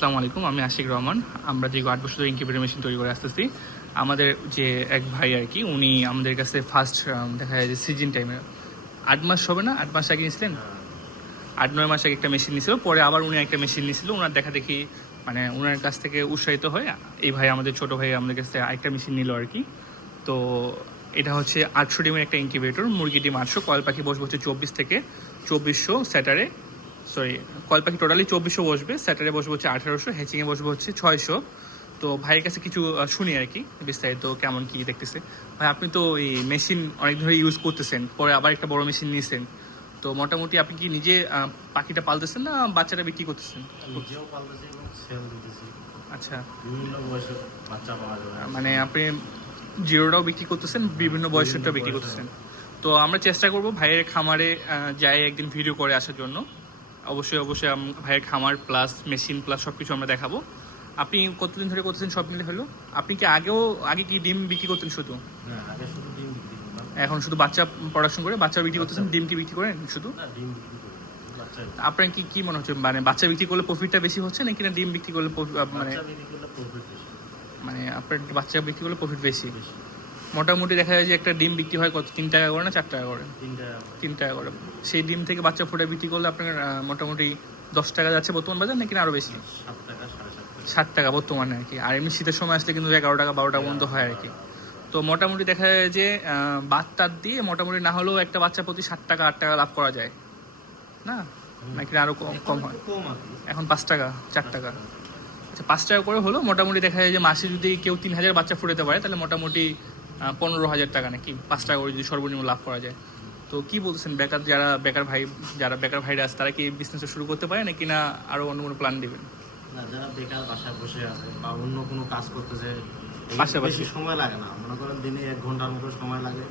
আসসালামু আলাইকুম, আমি আশিক রহমান। আমরা যে আট বছর ধরে ইনকিউবেটর মেশিন তৈরি করে আসতেছি, আমাদের যে এক ভাই আর কি, উনি আমাদের কাছে ফার্স্ট দেখা যায় যে সিজন টাইমে আট মাস হবে না? আট মাস আগে নিয়েছিলেন? আট, নয় মাস আগে একটা মেশিন নিয়েছিল, পরে আবার উনি একটা মেশিন নিয়েছিল ওনার দেখা দেখি মানে ওনার কাছ থেকে উৎসাহিত হয়ে, এই ভাই আমাদের ছোট ভাই আমাদের কাছ থেকে আরেকটা মেশিন নিল আর কি। তো এটা হচ্ছে আটশো ডিমের একটা ইনকিউবেটর মুরগি ডিম আটশো কয়েল পাখি বসবে হচ্ছে চব্বিশ থেকে চব্বিশশো স্যাটারে সরি কয়েল পাখি টোটালি চব্বিশশো বসবে স্যাটারে বসবে হচ্ছে আঠারোশো হ্যাচিংয়ে বসবে হচ্ছে ছয়শো। তো ভাইয়ের কাছে কিছু শুনি আর কি বিস্তারিত কেমন কি দেখতেছে। ভাই আপনি তো এই মেশিন অনেক ধরে ইউজ করতেছেন পরে আবার একটা বড় মেশিন নিয়েছেন। তো মোটামুটি আপনি কি নিজে পাখিটা পালতেছেন না বাচ্চাটা বিক্রি করতেছেন? আচ্ছা। মানে আপনি জিরোটাও বিক্রি করতেছেন বিভিন্ন বয়সেরটাও বিক্রি করতেছেন। তো আমরা চেষ্টা করব ভাইয়ের খামারে যাই একদিন ভিডিও করে আসার জন্য। অবশ্যই অবশ্যই ভাইয়ের খামার প্লাস মেশিন প্লাস সব কিছু আমরা দেখাবো। আপনি কতদিন ধরে করতেছেন সব মিলে হলো? আপনি কি আগেও আগে কি ডিম বিক্রি করতেন শুধু? এখন শুধু বাচ্চা প্রোডাকশন করে বাচ্চা বিক্রি করতেছেন ডিম কি বিক্রি করেন শুধু? আপনার কি কি মনে হচ্ছে? মানে বাচ্চা বিক্রি করলে প্রফিটটা বেশি হচ্ছে নাকি না ডিম বিক্রি করলে মানে মানে আপনার বাচ্চা বিক্রি করলে প্রফিট বেশি? বেশি। মোটামুটি দেখা যায় যে একটা ডিম বিক্রি হয় কত? তিন টাকা করে না চার টাকা করে? তিন টাকা করে। সেই ডিম থেকে বাচ্চা ফুটে বিক্রি করলে আপনার মোটামুটি দশ টাকা যাচ্ছে বর্তমান বাজার নাকি না আরও বেশি? সাত টাকা বর্তমানে আর কি। আর এমনি শীতের সময় আসলে কিন্তু এগারো টাকা বারো টাকা পর্যন্ত হয় আর কি। তো মোটামুটি দেখা যায় যে বাচ্চার দিয়ে মোটামুটি না হলেও একটা বাচ্চা প্রতি ষাট টাকা আট টাকা লাভ করা যায়। না? নাকি আরও কম কম হয়? এখন পাঁচ টাকা চার টাকা। আচ্ছা পাঁচ টাকা করে হলো মোটামুটি দেখা যায় যে মাসে যদি কেউ তিন হাজার বাচ্চা ফুটাতে পারে তাহলে মোটামুটি পনেরো হাজার টাকা নাকি? পাঁচ টাকা করে যদি সর্বনিম্ন লাভ করা যায়। তো কি বলছেন বেকার যারা বেকার ভাই যারা বেকার ভাইরা আছে তারা কি বিজনেসটা শুরু করতে পারে নাকি না আরও অন্য কোনো প্ল্যান দিবেন? না যারা বেকার বাসায় বসে আছে বা অন্য কোনো কাজ এই পাশাপাশি। বেশি সময় লাগে না। মনে করেন দিনে এক ঘণ্টার মতো সময় লাগে।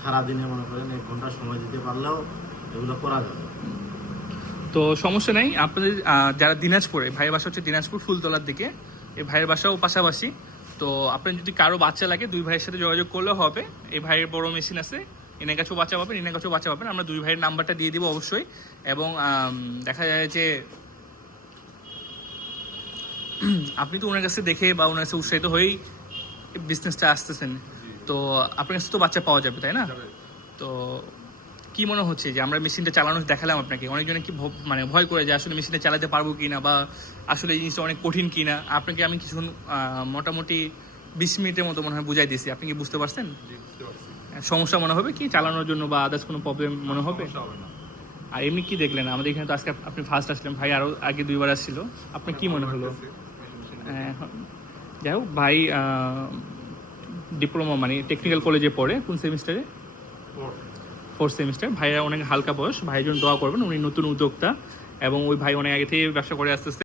সারা দিনে মনে করেন এক ঘণ্টা সময় দিতে পারলেও এগুলো করা যাবে। তো সমস্যা নেই। আপনাদের যারা দিনাজপুরে ভাইয়ের বাসা হচ্ছে দিনাজপুর ফুলতলার দিকে। এই ভাইয়ের বাসাও পাশাপাশি। তো আপনার যদি কারও বাচ্চা লাগে দুই ভাইয়ের সাথে যোগাযোগ করলেও হবে। এই ভাইয়ের বড় মেশিন আছে এনের কাছেও বাচ্চা পাবেন এনের কাছেও বাচ্চা পাবেন। আমরা দুই ভাইয়ের নাম্বারটা দিয়ে দিব অবশ্যই। এবং দেখা যায় যে আপনি তো ওনার কাছে দেখে বা ওনার কাছে উৎসাহিত হয়েই বিজনেসটা আসতেছেন। তো আপনার কাছে তো বাচ্চা পাওয়া যাবে তাই না? তো কি মনে হচ্ছে যে আমরা মেশিনটা চালানো দেখালাম আপনাকে? অনেকজনে কি মানে ভয় করে যে আসলে মেশিনটা চালাতে পারব কি না বা আসলে এই জিনিসটা অনেক কঠিন কিনা? আপনাকে আমি কিছু মোটামুটি বিশ মিনিটের মতো মনে হয় বুঝাই দিয়েছি। আপনি কি বুঝতে পারছেন? সমস্যা মনে হবে কি? চালানোর জন্য বা আদার্স কোনো প্রবলেম মনে হবে? আর এমনি কি দেখলেন? আমাদের এখানে তো আজকে আপনি ফার্স্ট আসলেন। ভাই আরও আগে দুইবার আসছিল। আপনার কি মনে হলো? যাই হোক ভাই ডিপ্লোমা মানে টেকনিক্যাল কলেজে পড়ে কোন সেমিস্টারে ফোর্থ সেমিস্টার ভাইয়া অনেক হালকা বয়স। ভাইয়ের জন্য দোয়া করবেন, উনি নতুন উদ্যোক্তা। এবং ওই ভাই অনেক আগে থেকে ব্যবসা করে আসতেছে।